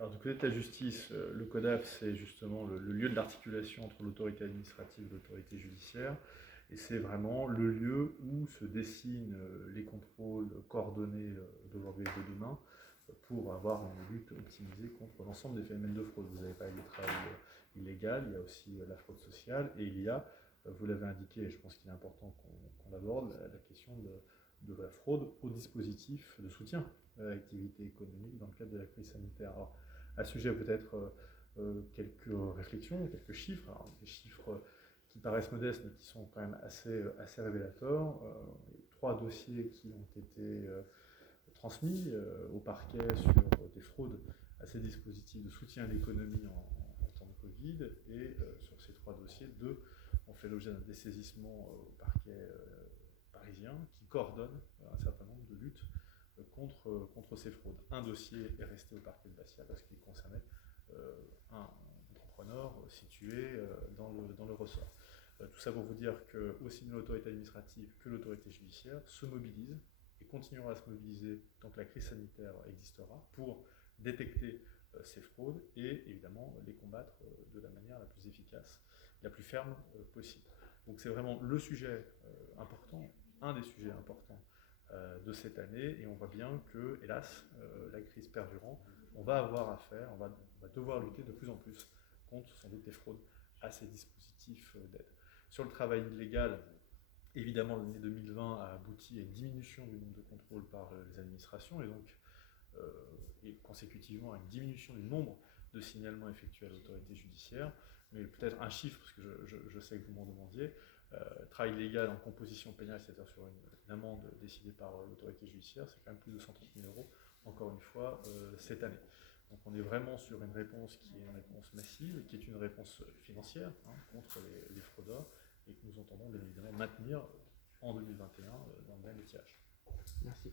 Alors, du côté de la justice, le CODAF, c'est justement le lieu de l'articulation entre l'autorité administrative et l'autorité judiciaire. Et c'est vraiment le lieu où se dessinent les contrôles coordonnés d'aujourd'hui et de demain pour avoir une lutte optimisée contre l'ensemble des phénomènes de fraude. Vous avez parlé du travail illégal, il y a aussi la fraude sociale, et il y a, vous l'avez indiqué, et je pense qu'il est important qu'on aborde, la question de la fraude au dispositif de soutien à l'activité économique dans le cadre de la crise sanitaire. Alors, à ce sujet, peut-être quelques réflexions, quelques chiffres. Alors, des chiffres qui paraissent modestes, mais qui sont quand même assez révélateurs. 3 dossiers qui ont été transmis au parquet sur des fraudes à ces dispositifs de soutien à l'économie en temps de Covid. Et sur ces 3 dossiers, 2 ont fait l'objet d'un dessaisissement au parquet parisien qui coordonne un certain nombre de luttes contre ces fraudes. Un dossier est resté au parquet de Bastia parce qu'il concernait un entrepreneur situé dans le ressort. Tout ça pour vous dire que aussi bien l'autorité administrative que l'autorité judiciaire se mobilisent et continueront à se mobiliser tant que la crise sanitaire existera pour détecter ces fraudes et évidemment les combattre de la manière la plus efficace, la plus ferme possible. Donc c'est vraiment le sujet important, un des sujets importants de cette année, et on voit bien que, hélas, la crise perdurant, on va avoir à faire, on va devoir lutter de plus en plus contre sans doute des fraudes à ces dispositifs d'aide. Sur le travail illégal, évidemment, l'année 2020 a abouti à une diminution du nombre de contrôles par les administrations, et donc et consécutivement à une diminution du nombre de signalements effectués à l'autorité judiciaire. Mais peut-être un chiffre, parce que je sais que vous m'en demandiez, travail illégal en composition pénale, c'est-à-dire sur une amende décidée par l'autorité judiciaire, c'est quand même plus de 130 000 €, encore une fois, cette année. Donc on est vraiment sur une réponse qui est une réponse massive, qui est une réponse financière contre les fraudeurs, et que nous entendons bien évidemment maintenir en 2021 dans le même étiage. Merci.